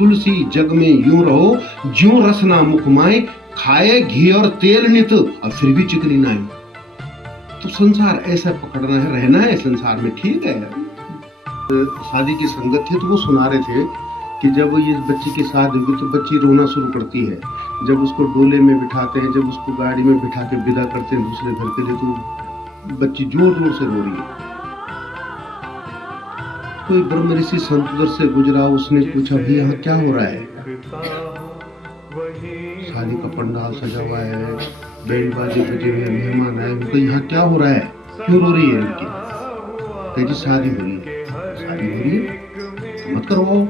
तुलसी जग में यूं रहो, ज्यों रसना मुख माए, खाए घी और तेल नित और फिर भी चिकनी नाई। तो संसार ऐसा पकड़ना है, रहना है संसार में, ठीक है। शादी की संगत थी तो वो सुना रहे थे कि जब ये बच्ची की शादी होगी तो बच्ची रोना शुरू करती है। जब उसको डोले में बिठाते हैं, जब उसको गाड़ी में बिठा के विदा करते हैं दूसरे घर के लिए, तो बच्ची जोर जोर से रो रही है। कोई ब्रह्म ऋषि संत उधर से गुजरा, उसने पूछा भाई यहाँ क्या हो रहा है? शादी का पंडाल सजा हुआ है, बैंड बाजे बजे हुए, मेहमान आए, उनको यहाँ क्या हो रहा है, क्यों रो रही है लड़की? जी शादी हो रही है। शादी हो रही है मत करवाओ।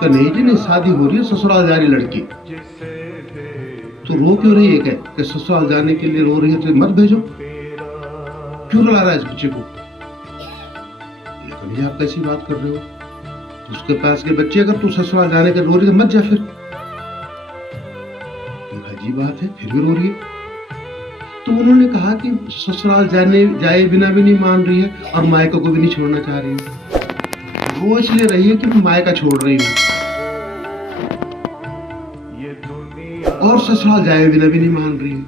तो नहीं जी नहीं, शादी हो रही है, ससुराल जा रही लड़की। तो रो क्यों रही है? क्या ससुराल जाने के लिए रो रही है? तो मत भेजो। क्यों रुला रहा है इस बच्चे को? लेकिन आप कैसी बात कर रहे हो? उसके पास के बच्चे, अगर तू ससुराल जाने के रो रही है मत जा। फिर अजीब बात है, फिर भी रो रही है। तो उन्होंने कहा कि ससुराल जाए बिना भी नहीं मान रही है और मायका को भी नहीं छोड़ना चाह रही है। वो इसलिए रही है कि मैं मायका छोड़ रही हूँ, और ससुराल जाए बिना भी नहीं मान रही है।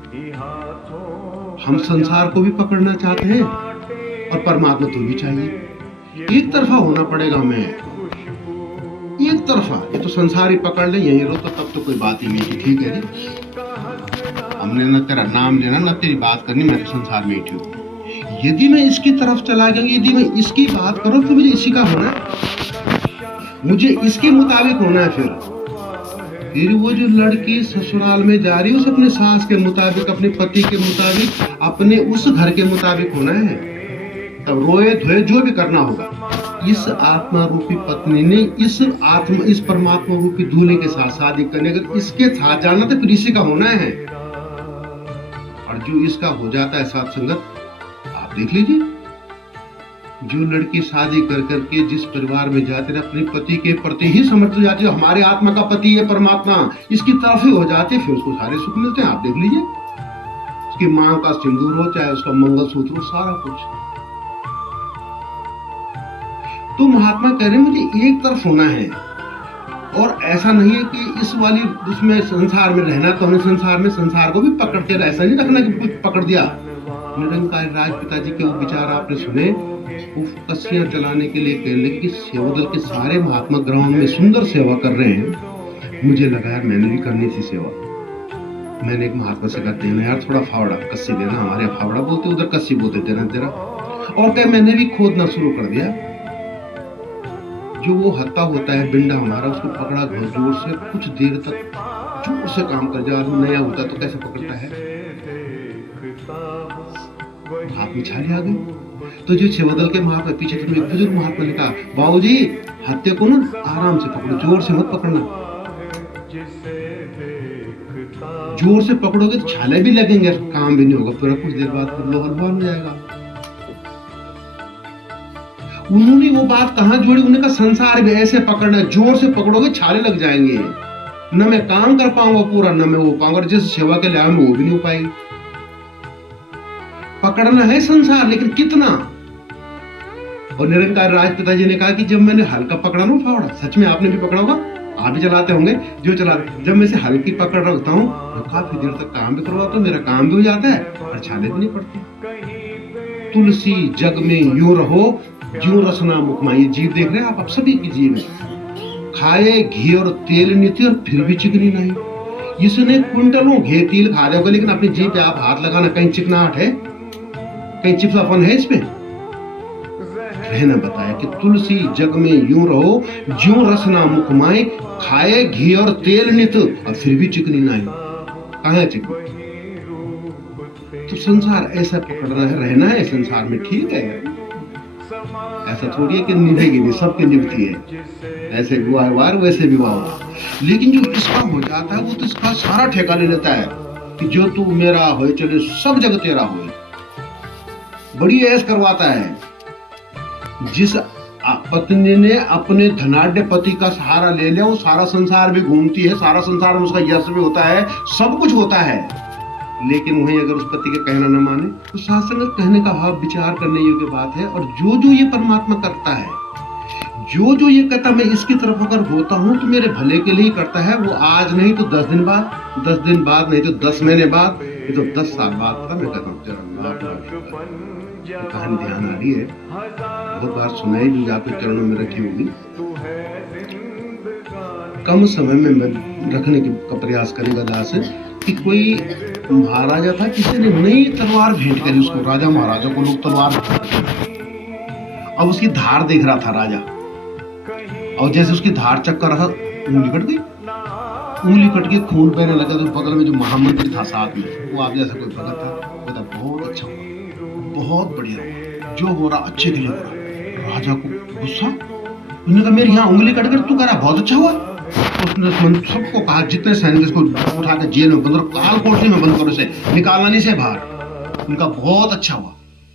हम संसार को भी पकड़ना चाहते हैं और परमात्मा तो भी चाहिए। एक तरफा होना पड़ेगा हमें, एक तरफा। ये तो संसार ही पकड़ ले, यही रो, तो तब तो कोई बात ही नहीं। ठीक है जी, हमने न तेरा नाम लेना न तेरी बात करनी, मैं तो संसार में ही हूँ। यदि मैं इसकी तरफ चला गया, यदि मैं इसकी बात करूं, तो मुझे इसी का होना है, मुझे इसके मुताबिक होना है। फिर वो जो लड़की ससुराल में जा रही है, उसे अपने सास के मुताबिक, अपने पति के मुताबिक, अपने उस घर के मुताबिक होना है। तब रोए धोए जो भी करना होगा। इस आत्मा रूपी पत्नी ने इस परमात्मा रूपी दूल्हे के साथ शादी करने, अगर इसके साथ जाना तो फिर इसी का होना है। और जो इसका हो जाता है साथ संगत, आप देख लीजिए, जो लड़की शादी कर करके जिस परिवार में जाते हैं, अपने पति के प्रति ही समर्पित हो जाती है, हमारे आत्मा का पति है परमात्मा, इसकी तरफ ही हो जाते हैं, फिर उसको सारे सुख मिलते हैं। आप देख लीजिए, उसकी मां का सिंदूर हो, चाहे उसका मंगलसूत्र हो, सारा कुछ। तो महात्मा कह रहे हैं मुझे एक तरफ होना है, और ऐसा नहीं है कि इस वाली उसमें संसार में रहना तो हमें संसार को भी पकड़ के, ऐसा नहीं रखना कि कुछ पकड़ दिया। निरंकार राज पिताजी के वो विचार आपने सुने, वो कस्सियां चलाने के लिए कह रहे कि सेवादल के सारे महात्मा ग्राउंड में सुंदर सेवा कर रहे हैं। मुझे लगा यार मैंने भी करनी थी सेवा। मैंने एक महात्मा से कहा, देना यार थोड़ा फावड़ा कस्सी देना, हमारे यहाँ फावड़ा बोलते, उधर कस्सी बोलते, देना तेरा। और क्या, मैंने भी खोदना शुरू कर दिया। जो वो हत्ता होता है बिंडा हमारा, उसको पकड़ा जोर से, कुछ देर तक जोर से काम कर जा। नया होता तो कैसे पकड़ता है, हाथ में छाले आ गई। तो जो सेवादल के महात्मा पीछे एक बुजुर्ग महात्मा ने कहा, बाबूजी हत्या को ना आराम से पकड़ो, जोर से मत पकड़ना। जोर से पकड़ोगे तो छाले भी लगेंगे, काम भी नहीं होगा, पूरा कुछ देर बाद लोहा लोहा हो जाएगा। उन्होंने वो बात कहाँ जोड़ी, उन्होंने कहा संसार भी ऐसे पकड़ना, जोर से पकड़ोगे छाले लग जाएंगे, न मैं काम कर पाऊंगा पूरा, न मैं वो पाऊंगा, जिस सेवा के लिए वो भी नहीं हो पाएगी। पकड़ना है संसार, लेकिन कितना। और निरंकार राज पिताजी ने कहा कि जब मैंने हल्का पकड़ा ना फावड़ा, सच में आपने भी पकड़ा होगा, आप भी चलाते होंगे, जो चलाते, जब मैं से हल्की पकड़ रखता हूँ तो काफी देर तक काम भी करवाता हूँ, मेरा काम भी हो जाता है और छाले भी नहीं पड़ते। तुलसी जग में यूं रहो, ज्यों रसना मुख माए। ये जीव देख रहे हैं आप सभी की जीव है। खाए घी और तेल नित्य और फिर भी चिकनी नहीं। इसने क्विंटलों घी तेल खा जाओगे, लेकिन अपनी जीभ पे आप हाथ लगाना, कहीं चिकनाहट है, कहीं चिपसापन है इसमें? रहना बताया कि तुलसी जग में यूं रहो, ज्यों रसना मुख माए, खाए घी और तेल नित और फिर भी चिकनी नहीं। कहाँ चिकनी? तो संसार ऐसा पकड़ना है, रहना है संसार में, ठीक है। ऐसा थोड़ी है कि निभेगी नहीं, सबकी निभती है। ऐसे विवाह वैसे विवाह। लेकिन जो इसका हो जाता है वो तो इसका सारा ठेका ले लेता है कि जो तू मेरा हो चले, सब जग तेरा हो। बड़ी ऐश करवाता है। जिस पत्नी ने अपने धनाढ़ पति का सहारा ले लिया, वो सारा संसार भी घूमती है, सारा संसार में उसका यश भी होता है, सब कुछ होता है, लेकिन वही अगर उस पति के कहना न माने तो शास्त्र कहने का भाव विचार करने योग्य बात है। और जो जो ये परमात्मा करता है, जो जो ये कहता मैं इसकी तरफ अगर होता हूँ तो मेरे भले के लिए ही करता है, वो आज नहीं तो 10 दिन बाद, 10 दिन बाद नहीं तो 10 महीने बाद, ये तो 10 साल बाद था। मैं कहता हूँ कहानी ध्यान आ रही है, बहुत बार सुनाई भी आपके चरणों में रखी होगी। कम समय में मैं रखने का प्रयास करेगा दास कि कोई महाराजा था, किसी ने नई तलवार भेंट करी उसको, राजा महाराजा को लोग तलवार, अब उसकी धार देख रहा था राजा, और जैसे उसकी धार चक्कर रहा, उंगली कट गई, उंगली कट के खून बहने लगा। तो बगल में जो महामंत्री था साथ में, वो आप जैसा कोई भगत था, कहता बहुत अच्छा हुआ, बहुत बढ़िया, जो हो रहा अच्छे के लिए हो रहा। राजा को गुस्सा, उन्होंने कहा मेरी यहाँ उंगली कट कर तू कह रहा बहुत अच्छा हुआ। उसने सबको कहा, जितने सैनिक इसको उठा के जेल में बंद करो, काल कोठरी में बंद करो, इसे निकालना नहीं से बाहर। उनका बहुत अच्छा हुआ,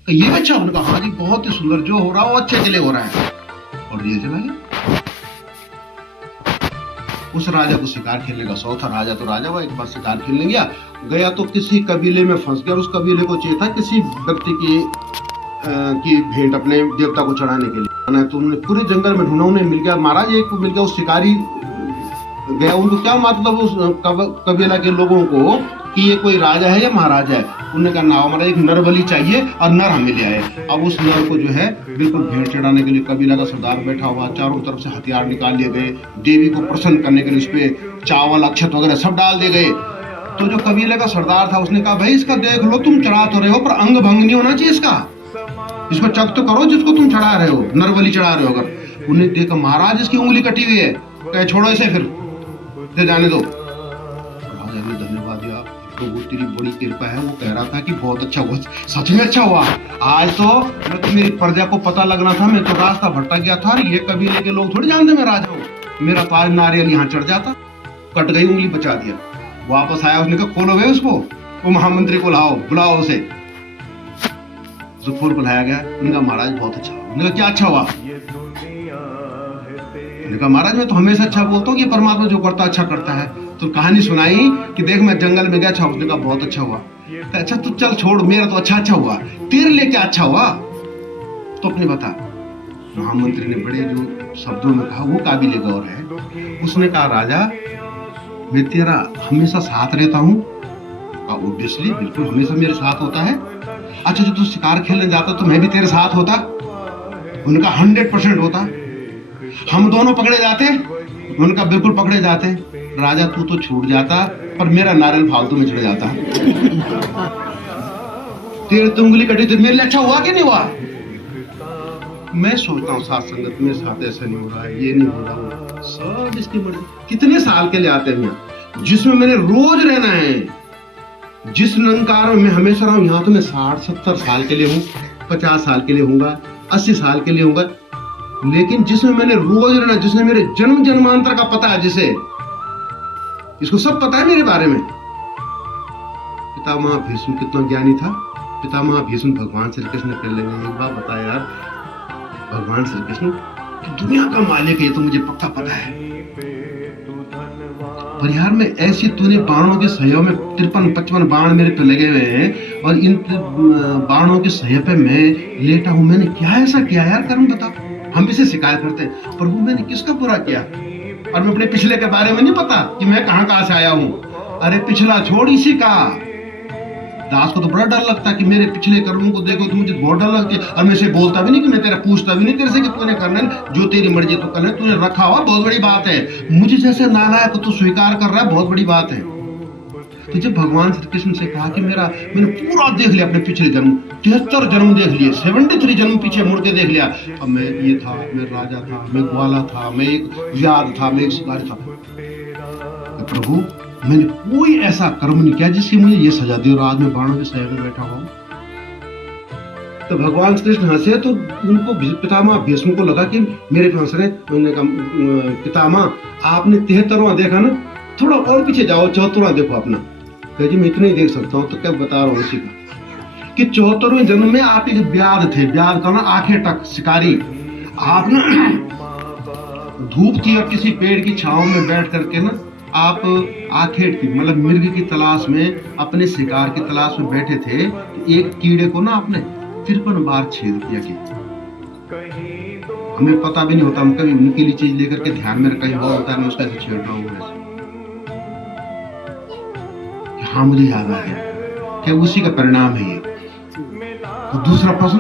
ये अच्छा, उनका हाँ जी बहुत ही सुंदर, जो हो रहा वो अच्छे के लिए हो रहा है। और ये चला गया। उस राजा को शिकार खेलने का शौक था, राजा तो राजा हुआ, एक बार शिकार खेलने गया तो किसी कबीले में फंस गया। उस कबीले को चाहिए था किसी व्यक्ति की भेंट अपने देवता को चढ़ाने के लिए, तो उन्होंने पूरे जंगल में ढूंढा, उन्हें मिल गया, महाराज एक को मिल गया। उस शिकारी गया, उनको क्या मतलब उस कबीला के लोगों को कि ये कोई राजा है या महाराजा है। उन्होंने कहा ना हमारा एक नर बलि चाहिए और नर हमें ले आए। अब उस नर को जो है बिल्कुल भेंट चढ़ाने के लिए कबीला का सरदार बैठा हुआ, चारों तरफ से हथियार निकाल लिए गए, देवी को प्रसन्न करने के लिए उस पे चावल अक्षत वगैरह सब डाल दिए गए। तो जो कबीले का सरदार था उसने कहा भाई इसका देख लो, तुम चढ़ा तो रहे हो पर अंग भंग नहीं होना चाहिए इसका, इसको चक तो करो जिसको तुम चढ़ा रहे हो, नर बलि चढ़ा रहे हो। अगर उन्हें देखा महाराज इसकी उंगली कटी हुई है, कहे छोड़ो इसे, फिर जाने दो। राजा ने धन्यवाद दिया, प्रभु तेरी बड़ी कृपा है। वो कह रहा था कि बहुत अच्छा हुआ, सच में अच्छा हुआ। आज तो मेरी प्रजा को पता लगना था, मैं तो रास्ता भटक गया था, ये कबीले के लोग थोड़ी जानते मैं राजा हूँ। मेरा ताज नारियल यहाँ चढ़ जाता, कट गई उंगली, बचा दिया। वापस आया, उसने कहा खोलो गए उसको, वो महामंत्री को लाओ, बुलाओ उसे। खोल बुलाया गया, उनका महाराज बहुत अच्छा हुआ। उन्होंने कहा क्या अच्छा हुआ? कहा महाराज मैं तो हमेशा अच्छा बोलता हूँ कि परमात्मा जो करता अच्छा करता है। तो कहानी सुनाई कि देख मैं जंगल में गया, अच्छा। उसने कहा बहुत अच्छा हुआ। तो अच्छा तू चल छोड़, मेरा तो अच्छा हुआ, तेरे लिए क्या अच्छा हुआ तो अपने बता। महामंत्री ने बड़े जो शब्दों में कहा वो काबिले गौर है। उसने कहा राजा मैं तेरा हमेशा साथ रहता हूँ। ऑब्वियसली बिल्कुल हमेशा मेरे साथ होता है। अच्छा जो तू शिकार खेलने जाता तो मैं भी तेरे साथ होता। उनका 100% होता। हम दोनों पकड़े जाते, उनका बिल्कुल पकड़े जाते। राजा तू तो छूट जाता पर मेरा नारियल फालतू में चढ़ जाता। तेरे तो उंगली कटी तो मेरे लिए अच्छा हुआ कि नहीं हुआ? मैं सोचता हूँ साथ संगत में साथ ऐसा नहीं हो रहा है, ये नहीं हो रहा, सब इसकी मर्जी। कितने साल के लिए आते हैं यहाँ, जिसमें मैंने रोज रहना है, जिस निरंकार में हमेशा रहा हूँ, यहाँ तो मैं 60-70 साल के लिए हूँ, 50 साल के लिए हूँगा, 80 साल के लिए हूँगा। लेकिन जिसमें मैंने रोज रहना, जिसने मेरे जन्म जन्मांतर का पता है, जिसे इसको सब पता है मेरे बारे में। पितामह भीष्म कितना ज्ञानी था। पितामह भीष्म भगवान श्री कृष्ण कर लेंगे। एक बात बता यार, भगवान श्री कृष्ण दुनिया का मालिक है, ये तो मुझे पक्का पता है। पर यार मैं ऐसी तूने बाणों के सहयोग में 53-55 बाण मेरे पे लगे हुए हैं और इन बाणों के सहयोग पे मैं लेटा हूं। मैंने क्या ऐसा किया यार, कर्म बता। हम इसे शिकायत करते हैं, प्रभु मैंने किसका बुरा किया? और मैं अपने पिछले के बारे में नहीं पता कि मैं कहां से आया हूं। अरे पिछला छोड़, इसी का दास को तो बड़ा डर लगता है कि मेरे पिछले कर्मों को देखो तो मुझे बहुत डर लगती है। और मैं इसे बोलता भी नहीं कि मैं तेरा पूछता भी नहीं तेरे से कि तूने करना है, जो तेरी मर्जी तो करना है, तूने रखा हुआ बहुत बड़ी बात है। मुझे जैसे नालायक तू स्वीकार कर रहा है, बहुत बड़ी बात है। तो जब भगवान श्री कृष्ण से कहा कि मैंने पूरा देख लिया अपने पिछले जन्म, 73 जन्म देख लिए, 73 जन्म पीछे मुड़ के देख लिया। अब मैं ये था, मैं राजा था, मैं ग्वाला था, मैं एक व्याध था, मैं एक शिकारी था। तो प्रभु मैंने कोई ऐसा कर्म नहीं किया जिससे मुझे ये सजा दी और आज मैं बाणों के सहयोग में बैठा हूँ। तो भगवान श्री कृष्ण हंसे तो उनको पितामह भीष्म को लगा कि मेरे पे हंस रहे। उन्होंने कहा पितामह आपने 73वां देखा ना, थोड़ा और पीछे जाओ, 74वां देखो अपना। कह जी मैं इतना ही देख सकता हूँ। तो क्या बता रहा हूँ उसी का कि 74वें जन्म में आप एक व्याध थे, व्याध का ना आंखें तक शिकारी। आप ना धूप थी और किसी पेड़ की छांव में बैठ करके ना आप आखेट की मतलब मिर्ग की तलाश में, अपने शिकार की तलाश में बैठे थे। तो एक कीड़े को ना आपने 53 बार छेद किया कि हमें पता भी नहीं होता, हम कभी नुकीली चीज लेकर के ध्यान में कहीं और होता है, मैं उसका ऐसे छेड़ रहा हूँ वैसे। हाँ मुझे याद आ गया कि उसी का परिणाम है ये। और दूसरा प्रश्न,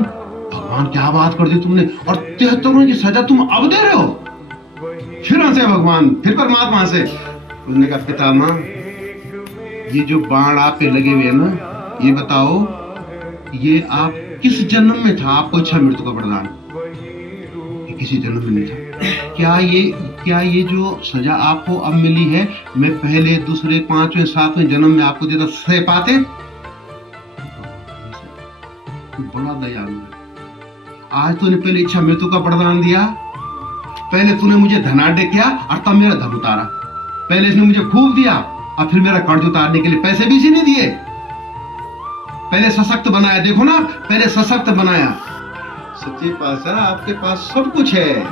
भगवान क्या बात कर दी तुमने, और 73 की सजा तुम अब दे रहे हो। फिर हंसे भगवान, फिर परमात्मा से। उसने कहा पितामह, ये जो बाण आप पे लगे हुए हैं ना, ये बताओ ये आप किस जन्म में था आपको इच्छा मृत्यु का वरदान? ये किसी जन्म में नहीं था। क्या ये जो सजा आपको अब मिली है, मैं पहले दूसरे 5वें 7वें जन्म में आपको देता सह पाते? बड़ा दयालु है। आज तूने पहले इच्छा मृत्यु का वरदान दिया, पहले तूने मुझे धनाढ्य किया और तब मेरा धन उतारा। पहले इसने मुझे खूब दिया और फिर मेरा कर्ज उतारने के लिए पैसे भी इसी ने दिए। पहले सशक्त बनाया, देखो ना, पहले सशक्त बनाया। सच्चे पातशाह आपके पास सब कुछ है,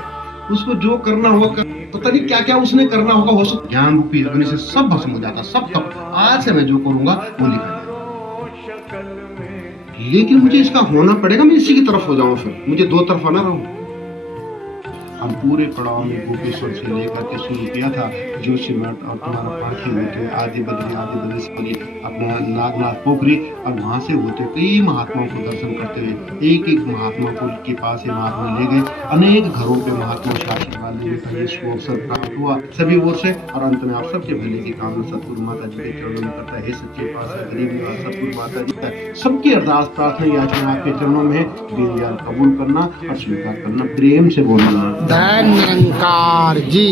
उसको जो करना होगा, पता नहीं क्या क्या उसने करना होगा, वो सब ज्ञान रूपी अग्नि से सब भस्म हो जाता, सब तब। आज से मैं जो करूंगा वो लिखा जाएगा, लेकिन मुझे इसका होना पड़ेगा, मैं इसी की तरफ हो जाऊं, फिर मुझे दो तरफा ना रहूं। हम पूरे पड़ाव में गोपेश्वर से लेकर के शुरू किया था, जोशीमठ और तुम्हारा पाखी होते आदि बद्री से अपना नागनाथ पोखरी, और वहां से होते कई महात्माओं को दर्शन करते हुए एक एक महात्मा को के पास ये महात्मा ले गए। अनेक घरों पे महात्मा शासन वाले का ये सुअवसर प्राप्त हुआ सभी ओर से, और अंत में आप सबके भले की कामना सतगुरु माता जी के चरणों में करता है। सच्चे पातशाह गरीब निवास सतगुरु माता जी का सबकी अरदास प्रार्थना याचना आपके चरणों में है। दीनदयाल कबूल करना और स्वीकार करना, प्रेम से बोलना। धन निरंकार जी।